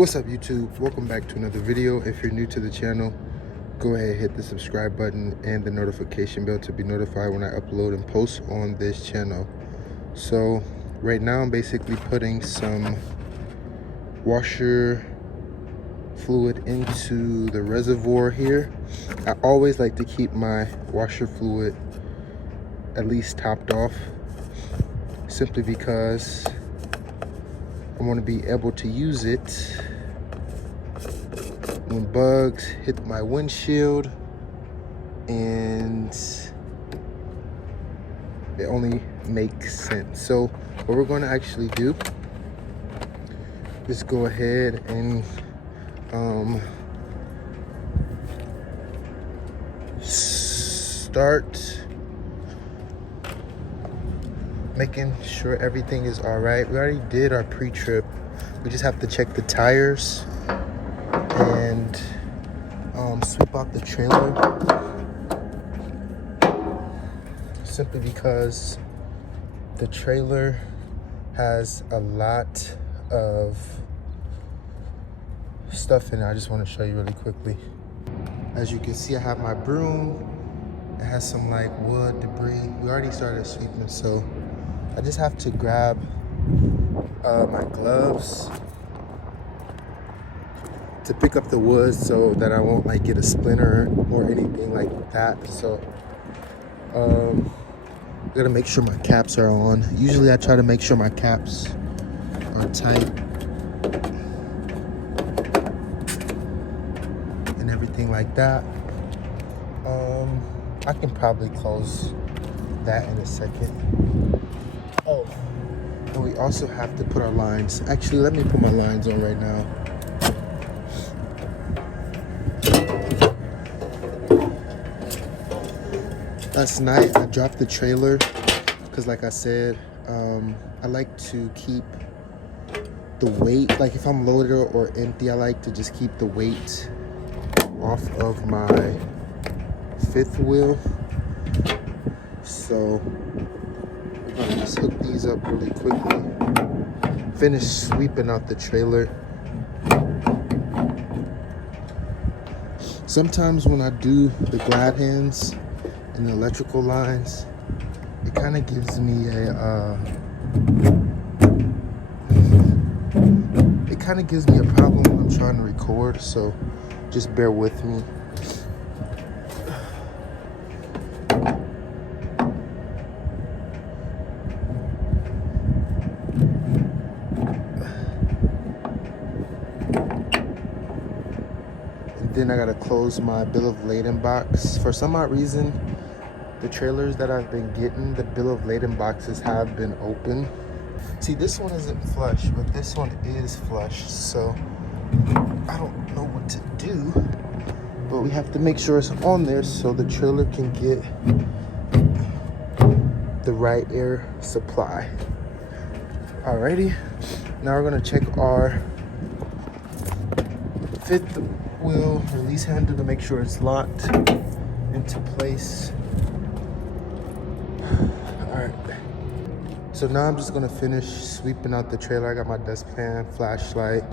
What's up YouTube? Welcome back to another video. If you're new to the channel, go ahead, hit the subscribe button and the notification bell to be notified when I upload and post on this channel. So right now I'm basically putting some washer fluid into the reservoir here. I always like to keep my washer fluid at least topped off, simply because I want to be able to use it when bugs hit my windshield, and it only makes sense. So what we're going to actually do is go ahead and start making sure everything is all right. We already did our pre-trip. We just have to check the tires and sweep out the trailer, simply because the trailer has a lot of stuff in it. I just want to show you really quickly. As you can see, I have my broom. It has some like wood debris. We already started sweeping, so I just have to grab my gloves to pick up the wood so that I won't like get a splinter or anything like that. So I gotta make sure my caps are on. Usually I try to make sure my caps are tight and everything like that. I can probably close that in a second. Oh, and we also have to put our lines. Actually, let me put my lines on right now. Last night I dropped the trailer because, like I said, I like to keep the weight, like if I'm loaded or empty, I like to just keep the weight off of my fifth wheel. So we're gonna just hook these up really quickly, finish sweeping out the trailer. Sometimes when I do the glad hands and the electrical lines, it kind of gives me a problem when I'm trying to record, so just bear with me. Then I gotta close my bill of lading box. For some odd reason, the trailers that I've been getting, the bill of lading boxes have been open. See, this one isn't flush, but this one is flush. So I don't know what to do, but we have to make sure it's on there so the trailer can get the right air supply. Alrighty, now we're gonna check our fifth wheel release handle to make sure it's locked into place. All right, so now I'm just gonna finish sweeping out the trailer. I got my dustpan, flashlight,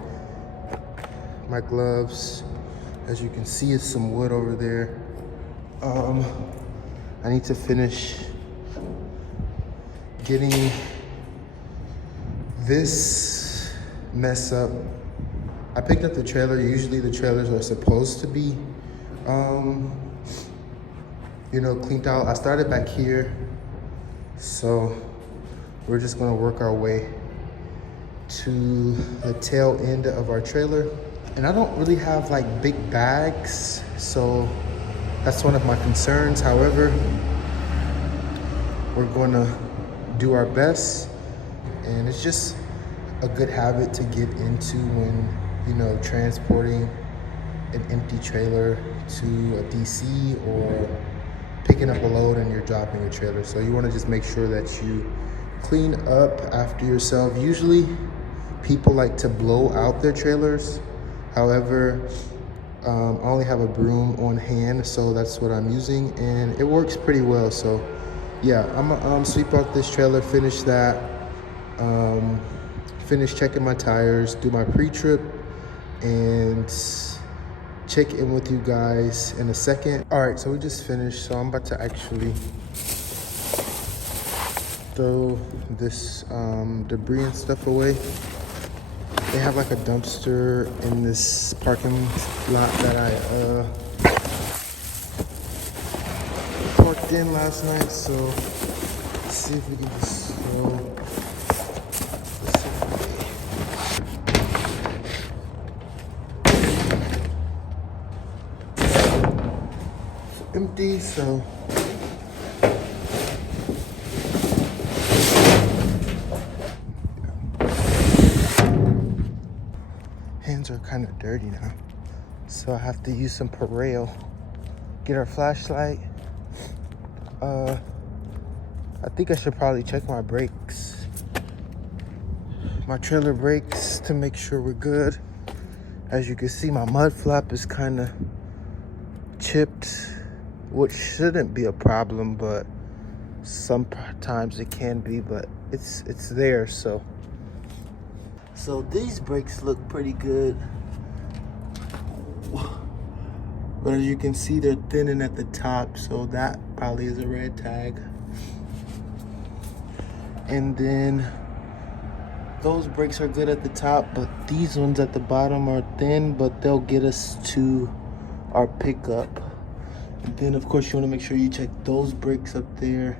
my gloves. As you can see, it's some wood over there. I need to finish getting this mess up. I picked up the trailer. Usually the trailers are supposed to be, cleaned out. I started back here, so we're just gonna work our way to the tail end of our trailer. And I don't really have like big bags, so that's one of my concerns. However, we're gonna do our best, and it's just a good habit to get into when transporting an empty trailer to a DC or picking up a load and you're dropping a trailer. So you want to just make sure that you clean up after yourself. Usually people like to blow out their trailers. However, I only have a broom on hand, so that's what I'm using, and it works pretty well. So yeah, I'm gonna sweep out this trailer, finish that, finish checking my tires, do my pre-trip, and check in with you guys in a second. All right, so we just finished, so I'm about to actually throw this debris and stuff away. They have like a dumpster in this parking lot that I parked in last night, so let's see if we can just throw this away. It's empty, so hands are kind of dirty now, so I have to use some Pareo. Get our flashlight. I think I should probably check my brakes, my trailer brakes, to make sure we're good. As you can see, my mud flap is kind of chipped, which shouldn't be a problem, but sometimes it can be, but it's there. So these brakes look pretty good, but as you can see, they're thinning at the top, so that probably is a red tag. And then those brakes are good at the top, but these ones at the bottom are thin, but they'll get us to our pickup. And then of course you want to make sure you check those brakes up there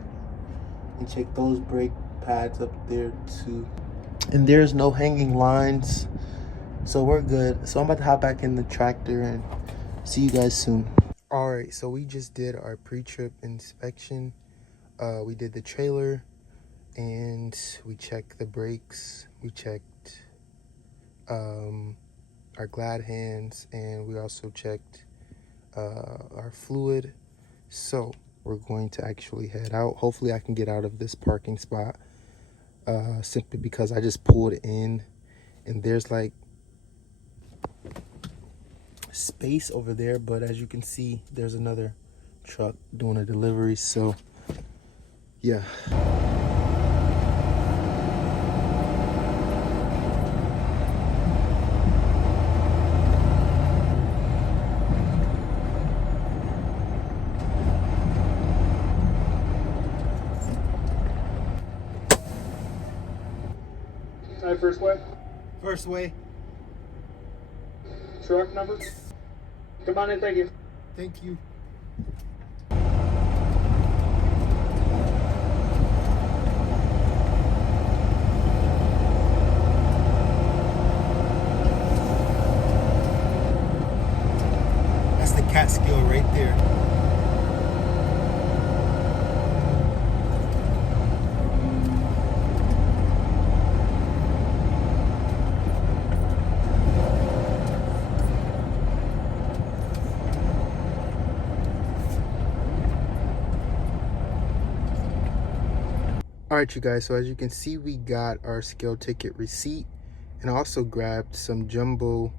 and check those brake pads up there too. And there's no hanging lines, so we're good. So I'm about to hop back in the tractor and see you guys soon. All right, so we just did our pre-trip inspection. We did the trailer and we checked the brakes. We checked our glad hands, and we also checked our fluid. So we're going to actually head out. Hopefully I can get out of this parking spot, simply because I just pulled in and there's like space over there, but as you can see, there's another truck doing a delivery. So yeah. First way. First way. Truck number. Come on in, thank you. Thank you. That's the Catscale right there. All right, you guys, so as you can see, we got our scale ticket receipt, and I also grabbed some jumbo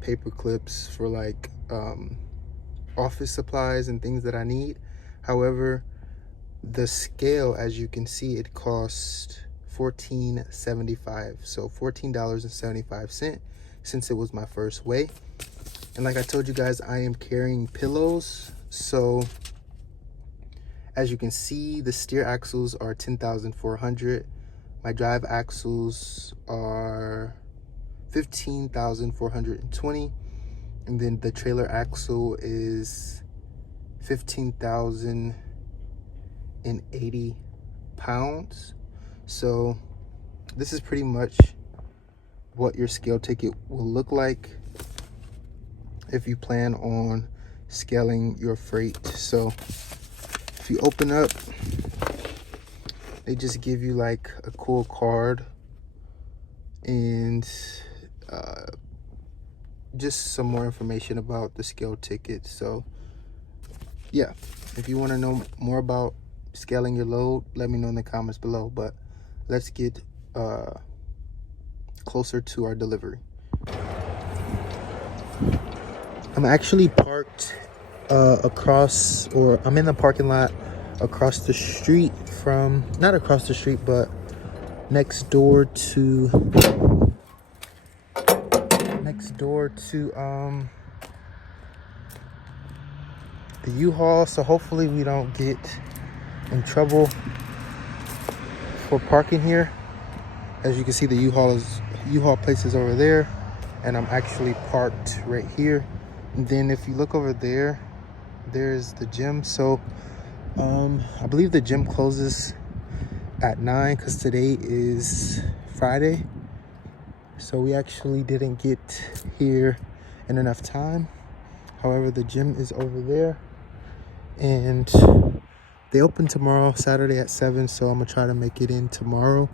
paper clips for like office supplies and things that I need. However, the scale, as you can see, it cost $14.75, so $14.75, since it was my first weigh. And like I told you guys, I am carrying pillows, so as you can see, the steer axles are 10,400. My drive axles are 15,420. And then the trailer axle is 15,080 pounds. So this is pretty much what your scale ticket will look like if you plan on scaling your freight. So if you open up, they just give you like a cool card and just some more information about the scale ticket. So yeah, if you want to know more about scaling your load, let me know in the comments below. But let's get closer to our delivery. I'm actually parked across, or I'm in the parking lot across the street from, not across the street, but next door to door to the U-Haul, so hopefully we don't get in trouble for parking here. As you can see, the U-Haul place is over there, and I'm actually parked right here. And then if you look over there, there's the gym. So I believe the gym closes at 9 because today is Friday. So we actually didn't get here in enough time. However, the gym is over there, and they open tomorrow, Saturday at 7. So I'm gonna try to make it in tomorrow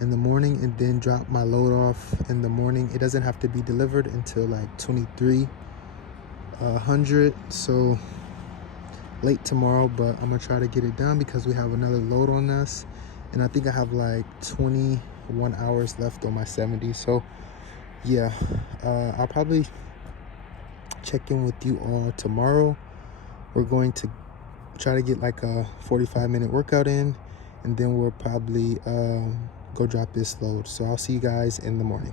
in the morning and then drop my load off in the morning. It doesn't have to be delivered until like 2300, so late tomorrow, but I'm gonna try to get it done because we have another load on us, and I think I have like 21 hours left on my 70. So yeah, I'll probably check in with you all tomorrow. We're going to try to get like a 45-minute workout in, and then we'll probably go drop this load. So I'll see you guys in the morning.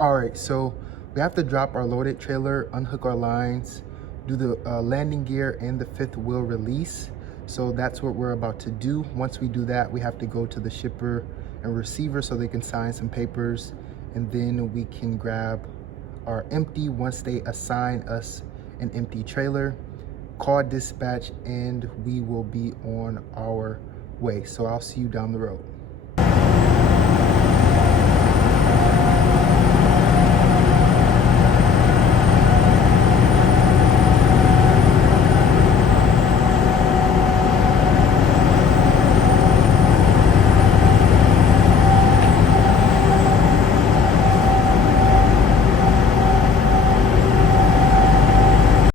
All right, so we have to drop our loaded trailer, unhook our lines, do the landing gear and the fifth wheel release. So that's what we're about to do. Once we do that, we have to go to the shipper and receiver so they can sign some papers, and then we can grab our empty once they assign us an empty trailer. Call dispatch and we will be on our way. So I'll see you down the road.